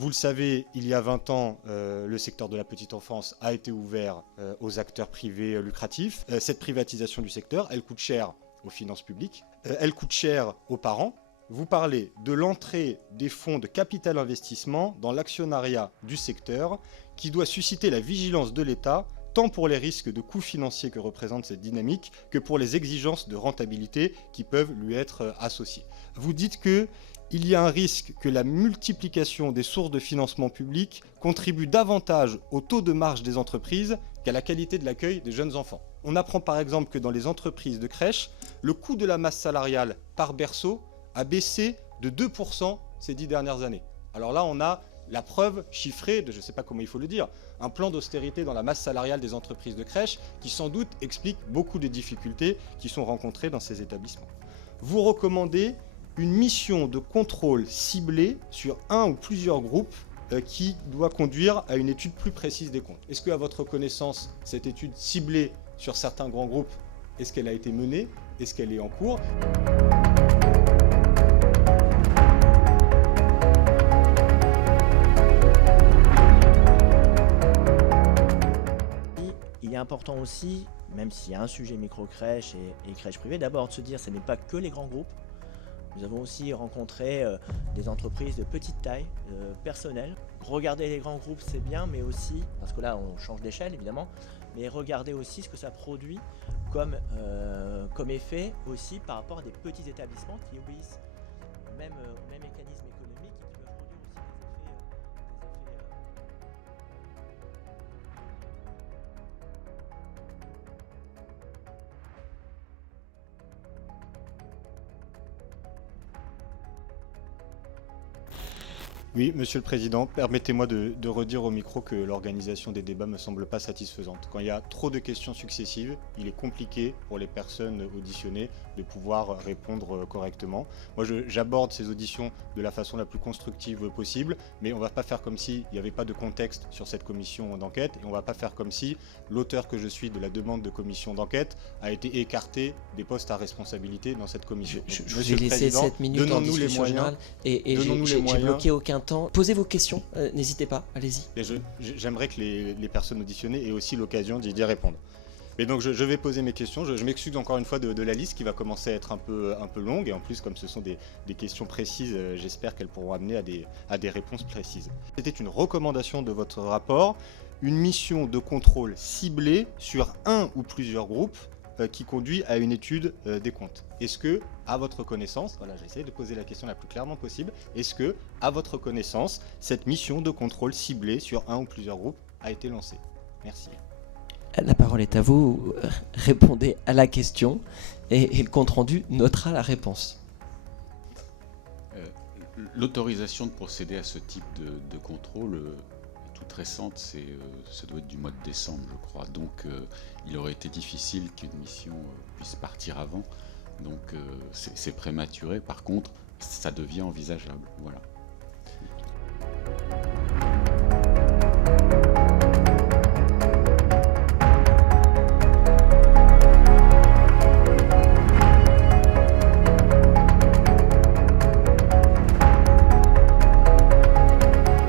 Vous le savez, il y a 20 ans, le secteur de la petite enfance a été ouvert aux acteurs privés lucratifs. Cette privatisation du secteur, elle coûte cher aux finances publiques, elle coûte cher aux parents. Vous parlez de l'entrée des fonds de capital investissement dans l'actionnariat du secteur qui doit susciter la vigilance de l'État tant pour les risques de coûts financiers que représente cette dynamique que pour les exigences de rentabilité qui peuvent lui être associées. Vous dites qu'il y a un risque que la multiplication des sources de financement public contribue davantage au taux de marge des entreprises qu'à la qualité de l'accueil des jeunes enfants. On apprend par exemple que dans les entreprises de crèche, le coût de la masse salariale par berceau a baissé de 2% ces 10 dernières années. Alors là, on a la preuve chiffrée de, je ne sais pas comment il faut le dire, un plan d'austérité dans la masse salariale des entreprises de crèche qui sans doute explique beaucoup des difficultés qui sont rencontrées dans ces établissements. Vous recommandez une mission de contrôle ciblée sur un ou plusieurs groupes qui doit conduire à une étude plus précise des comptes. Est-ce qu'à votre connaissance, cette étude ciblée sur certains grands groupes, est-ce qu'elle a été menée? Est-ce qu'elle est en cours? Il est important aussi, même s'il y a un sujet micro-crèche et crèche privée, d'abord de se dire que ce n'est pas que les grands groupes. Nous avons aussi rencontré des entreprises de petite taille, personnelles. Regarder les grands groupes, c'est bien, mais aussi, parce que là on change d'échelle évidemment, mais regarder aussi ce que ça produit comme effet aussi par rapport à des petits établissements qui obéissent au même mécanisme économique et qui peuvent produire aussi des effets. Oui, Monsieur le Président, permettez-moi de redire au micro que l'organisation des débats ne me semble pas satisfaisante. Quand il y a trop de questions successives, il est compliqué pour les personnes auditionnées de pouvoir répondre correctement. Moi, j'aborde ces auditions de la façon la plus constructive possible, mais on ne va pas faire comme s'il n'y avait pas de contexte sur cette commission d'enquête, et on ne va pas faire comme si l'auteur que je suis de la demande de commission d'enquête a été écarté des postes à responsabilité dans cette commission. Je vous ai laissé 7 minutes en discussion générale et j'ai bloqué aucun temps. Posez vos questions, n'hésitez pas, allez-y. J'aimerais que les personnes auditionnées aient aussi l'occasion d'y répondre. Et donc je vais poser mes questions. Je m'excuse encore une fois de la liste qui va commencer à être un peu longue. Et en plus, comme ce sont des questions précises, j'espère qu'elles pourront amener à des réponses précises. C'était une recommandation de votre rapport, une mission de contrôle ciblée sur un ou plusieurs groupes qui conduit à une étude des comptes. Est-ce que, à votre connaissance, voilà, j'essaie de poser la question la plus clairement possible, est-ce que, à votre connaissance, cette mission de contrôle ciblée sur un ou plusieurs groupes a été lancée? Merci. La parole est à vous, répondez à la question et le compte-rendu notera la réponse. L'autorisation de procéder à ce type de contrôle toute récente, ça doit être du mois de décembre, je crois. Donc il aurait été difficile qu'une mission puisse partir avant. Donc c'est prématuré. Par contre, ça devient envisageable. Voilà.